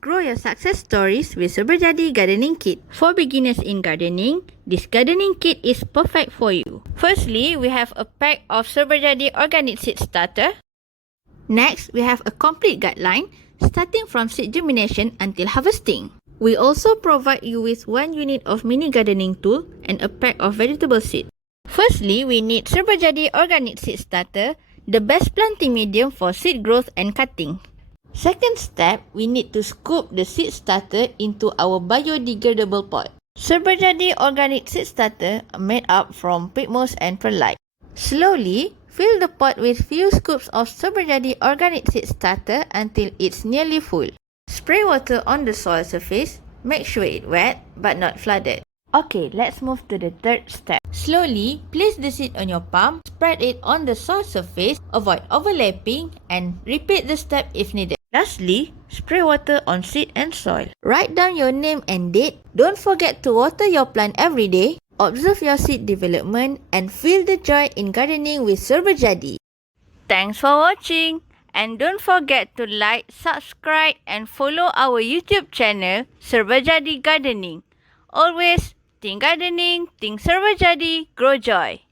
grow your success stories with Serba Jadi Gardening Kit. For beginners in gardening, this gardening kit is perfect for you. Firstly, we have a pack of Serba Jadi organic seed starter. Next, we have a complete guideline starting from seed germination until harvesting. We also provide you with 1 unit of mini gardening tool and a pack of vegetable seed. Firstly, we need Serba Jadi organic seed starter, the best planting medium for seed growth and cutting. Second step, we need to scoop the seed starter into our biodegradable pot. Serba Jadi organic seed starter are made up from pigmoss and perlite. Slowly, fill the pot with few scoops of Serba Jadi organic seed starter until it's nearly full. Spray water on the soil surface. Make sure it's wet but not flooded. Okay, let's move to the third step. Slowly, place the seed on your palm, spread it on the soil surface, avoid overlapping, and repeat the step if needed. Lastly, spray water on seed and soil. Write down your name and date. Don't forget to water your plant every day. Observe your seed development and feel the joy in gardening with Serba Jadi. Thanks for watching. And don't forget to like, subscribe, and follow our YouTube channel, Serba Jadi Gardening. Always think gardening, think Serba Jadi, grow joy.